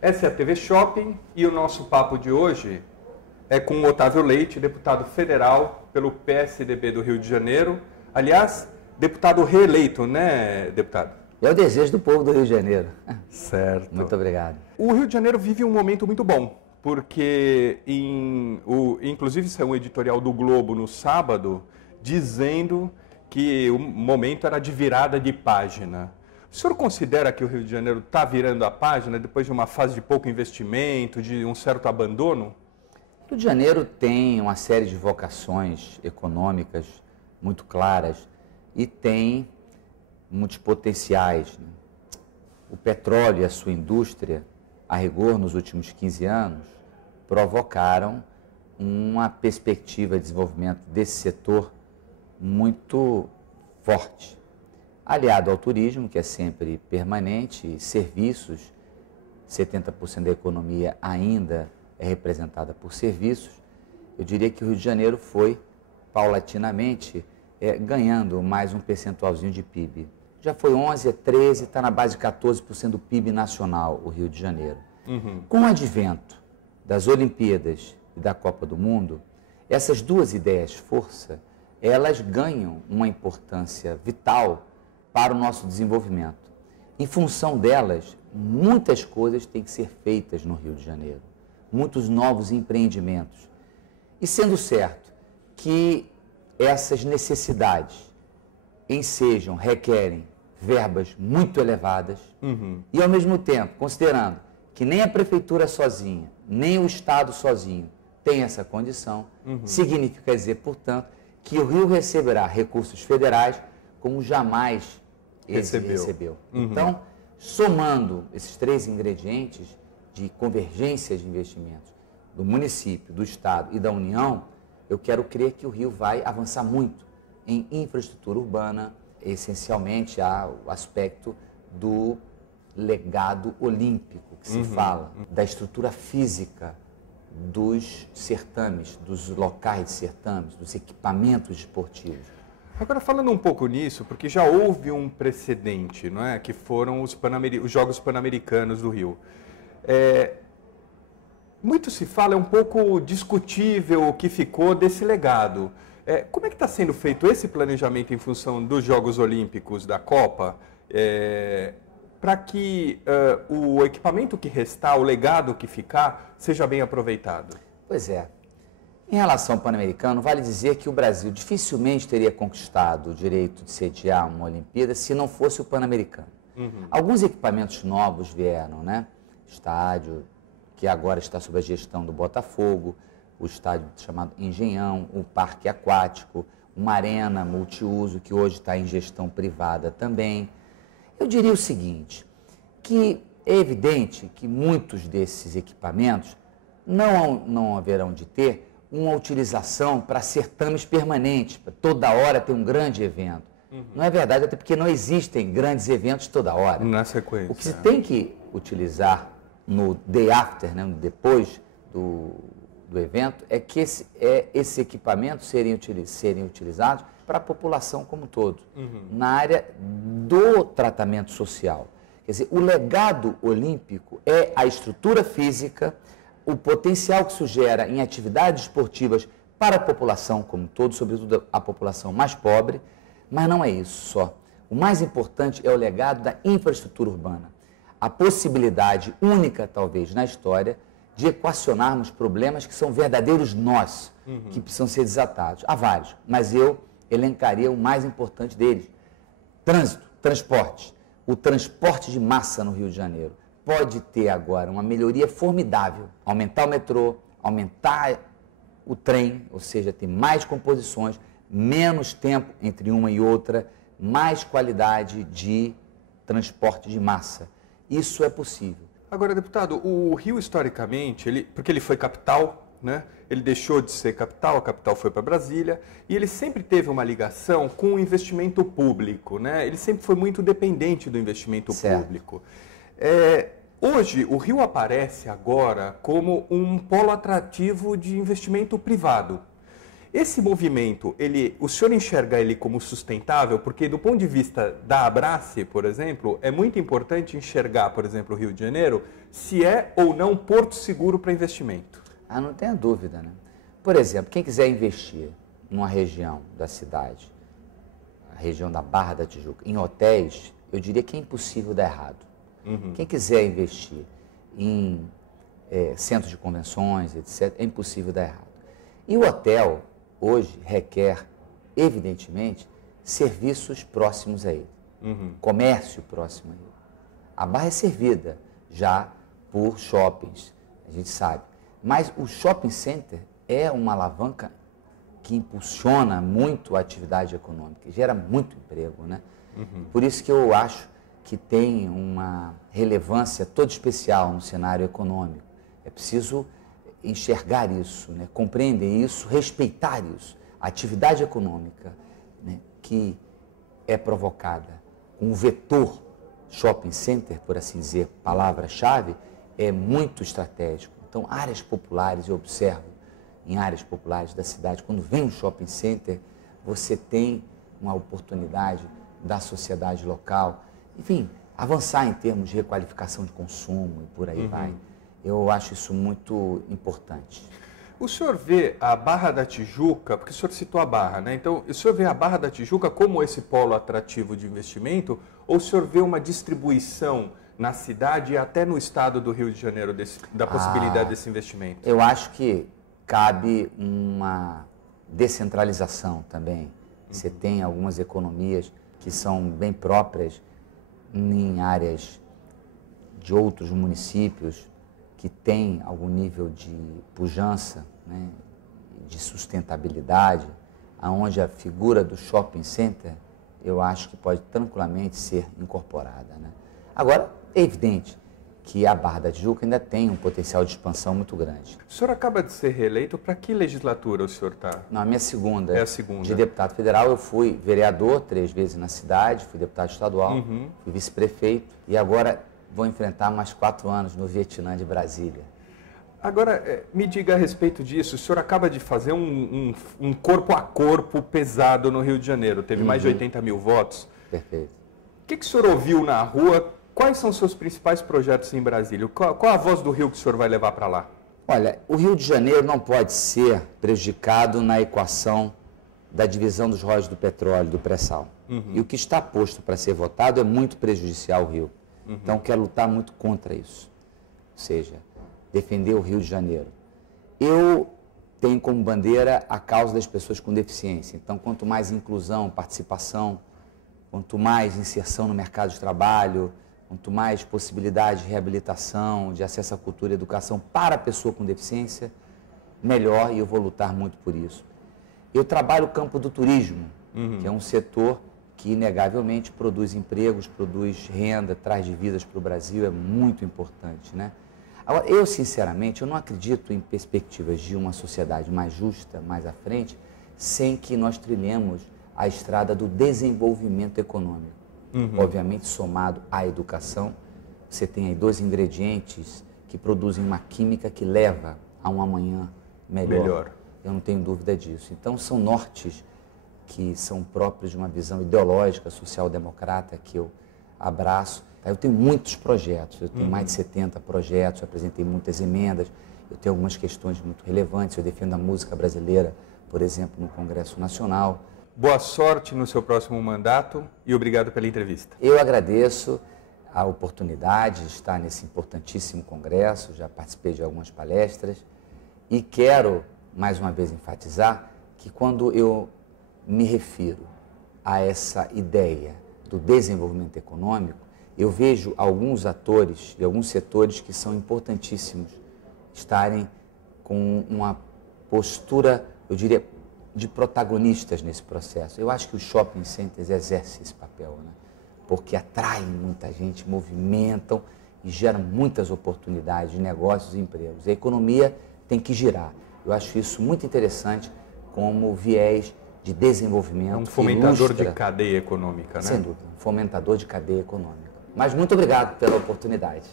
Essa é a TV Shopping e o nosso papo de hoje é com o Otávio Leite, deputado federal pelo PSDB do Rio de Janeiro. Aliás, deputado reeleito, né, deputado? É o desejo do povo do Rio de Janeiro. Certo. Muito obrigado. O Rio de Janeiro vive um momento muito bom, porque inclusive saiu um editorial do Globo no sábado dizendo que o momento era de virada de página. O senhor considera que o Rio de Janeiro está virando a página depois de uma fase de pouco investimento, de um certo abandono? O Rio de Janeiro tem uma série de vocações econômicas muito claras e tem muitos potenciais, né? O petróleo e a sua indústria, a rigor, nos últimos 15 anos, provocaram uma perspectiva de desenvolvimento desse setor muito forte. Aliado ao turismo, que é sempre permanente, e serviços, 70% da economia ainda é representada por serviços, eu diria que o Rio de Janeiro foi, paulatinamente, ganhando mais um percentualzinho de PIB. Já foi 11, 13, está na base de 14% do PIB nacional, o Rio de Janeiro. Com o advento das Olimpíadas e da Copa do Mundo, essas duas ideias força, elas ganham uma importância vital para o nosso desenvolvimento. Em função delas, muitas coisas têm que ser feitas no Rio de Janeiro, muitos novos empreendimentos. E sendo certo que essas necessidades requerem verbas muito elevadas e, ao mesmo tempo, considerando que nem a Prefeitura sozinha, nem o Estado sozinho tem essa condição, significa dizer, portanto, que o Rio receberá recursos federais como jamais recebeu. Então, somando esses três ingredientes de convergência de investimentos do município, do Estado e da União, eu quero crer que o Rio vai avançar muito em infraestrutura urbana, essencialmente o aspecto do legado olímpico que se fala, da estrutura física dos certames, dos locais de certames, dos equipamentos esportivos. Agora, falando um pouco nisso, porque já houve um precedente, não é? Que foram os Jogos Pan-Americanos do Rio. Muito se fala, é um pouco discutível o que ficou desse legado. Como é que está sendo feito esse planejamento em função dos Jogos Olímpicos da Copa, para que o equipamento que restar, o legado que ficar, seja bem aproveitado? Pois é. Em relação ao Pan-Americano, vale dizer que o Brasil dificilmente teria conquistado o direito de sediar uma Olimpíada se não fosse o Pan-Americano. Alguns equipamentos novos vieram, né? Estádio, que agora está sob a gestão do Botafogo, o estádio chamado Engenhão, o parque aquático, uma arena multiuso, que hoje está em gestão privada também. Eu diria o seguinte, que é evidente que muitos desses equipamentos não haverão de ter uma utilização para certames permanentes, para toda hora ter um grande evento. Não é verdade, até porque não existem grandes eventos toda hora. Na sequência. O que se tem que utilizar no day after, né, depois do evento, é que esses equipamentos serem utilizados para a população como um todo, na área do tratamento social. Quer dizer, o legado olímpico é a estrutura física, o potencial que isso gera em atividades esportivas para a população como um todo, sobretudo a população mais pobre, mas não é isso só. O mais importante é o legado da infraestrutura urbana. A possibilidade única, talvez, na história, de equacionarmos problemas que são verdadeiros nós, que precisam ser desatados. Há vários, mas eu elencaria o mais importante deles. Trânsito, transporte. O transporte de massa no Rio de Janeiro pode ter agora uma melhoria formidável. Aumentar o metrô, aumentar o trem, ou seja, ter mais composições, menos tempo entre uma e outra, mais qualidade de transporte de massa. Isso é possível. Agora, deputado, o Rio, historicamente, porque ele foi capital, né? Ele deixou de ser capital, a capital foi para Brasília, e ele sempre teve uma ligação com o investimento público, né? Ele sempre foi muito dependente do investimento público. Hoje, o Rio aparece agora como um polo atrativo de investimento privado. Esse movimento, o senhor enxerga ele como sustentável? Porque do ponto de vista da Abrace, por exemplo, é muito importante enxergar, por exemplo, o Rio de Janeiro, se é ou não porto seguro para investimento. Ah, não tenha dúvida, né? Por exemplo, quem quiser investir numa região da cidade, a região da Barra da Tijuca, em hotéis, eu diria que é impossível dar errado. Quem quiser investir em centros de convenções, etc., é impossível dar errado. E o hotel, hoje, requer, evidentemente, serviços próximos a ele, comércio próximo a ele. A Barra é servida já por shoppings, a gente sabe. Mas o shopping center é uma alavanca que impulsiona muito a atividade econômica, gera muito emprego, né? Por isso que eu acho que tem uma relevância toda especial no cenário econômico. É preciso enxergar isso, né? Compreender isso, respeitar isso. A atividade econômica, né, que é provocada com o vetor shopping center, por assim dizer, palavra-chave, é muito estratégico. Então, áreas populares, eu observo em áreas populares da cidade, quando vem um shopping center, você tem uma oportunidade da sociedade local, enfim, avançar em termos de requalificação de consumo e por aí vai. Eu acho isso muito importante. O senhor vê a Barra da Tijuca, porque o senhor citou a Barra, né? Então, o senhor vê a Barra da Tijuca como esse polo atrativo de investimento, ou o senhor vê uma distribuição na cidade e até no estado do Rio de Janeiro da possibilidade desse investimento? Eu acho que cabe uma descentralização também. Você tem algumas economias que são bem próprias em áreas de outros municípios que têm algum nível de pujança, né, de sustentabilidade, aonde a figura do shopping center, eu acho que pode tranquilamente ser incorporada, né? Agora, é evidente que a Barra da Tijuca ainda tem um potencial de expansão muito grande. O senhor acaba de ser reeleito, para que legislatura o senhor está? Não, a minha segunda. É a segunda. De deputado federal, eu fui vereador 3 vezes na cidade, fui deputado estadual, fui vice-prefeito e agora vou enfrentar mais 4 anos no Vietnã de Brasília. Agora, me diga a respeito disso, o senhor acaba de fazer um corpo a corpo pesado no Rio de Janeiro, teve mais de 80 mil votos. Perfeito. O que o senhor ouviu na rua? Quais são os seus principais projetos em Brasília? Qual a voz do Rio que o senhor vai levar para lá? Olha, o Rio de Janeiro não pode ser prejudicado na equação da divisão dos royalties do petróleo, do pré-sal. E o que está posto para ser votado é muito prejudicial ao Rio. Então, quero lutar muito contra isso. Ou seja, defender o Rio de Janeiro. Eu tenho como bandeira a causa das pessoas com deficiência. Então, quanto mais inclusão, participação, quanto mais inserção no mercado de trabalho, quanto mais possibilidade de reabilitação, de acesso à cultura e educação para a pessoa com deficiência, melhor, e eu vou lutar muito por isso. Eu trabalho o campo do turismo, que é um setor que inegavelmente produz empregos, produz renda, traz divisas para o Brasil, é muito importante, né? Agora, eu sinceramente, eu não acredito em perspectivas de uma sociedade mais justa, mais à frente, sem que nós trilhemos a estrada do desenvolvimento econômico. Obviamente, somado à educação, você tem aí 2 ingredientes que produzem uma química que leva a um amanhã melhor. Eu não tenho dúvida disso. Então, são nortes que são próprios de uma visão ideológica, social-democrata, que eu abraço. Eu tenho muitos projetos, eu tenho mais de 70 projetos, eu apresentei muitas emendas, eu tenho algumas questões muito relevantes, eu defendo a música brasileira, por exemplo, no Congresso Nacional. Boa sorte no seu próximo mandato e obrigado pela entrevista. Eu agradeço a oportunidade de estar nesse importantíssimo congresso, já participei de algumas palestras e quero, mais uma vez, enfatizar que quando eu me refiro a essa ideia do desenvolvimento econômico, eu vejo alguns atores e alguns setores que são importantíssimos estarem com uma postura, eu diria, de protagonistas nesse processo. Eu acho que os shopping centers exercem esse papel, né? Porque atraem muita gente, movimentam e geram muitas oportunidades de negócios e empregos. A economia tem que girar. Eu acho isso muito interessante como viés de desenvolvimento. É um fomentador de cadeia econômica, né? Sem dúvida, um fomentador de cadeia econômica. Mas muito obrigado pela oportunidade.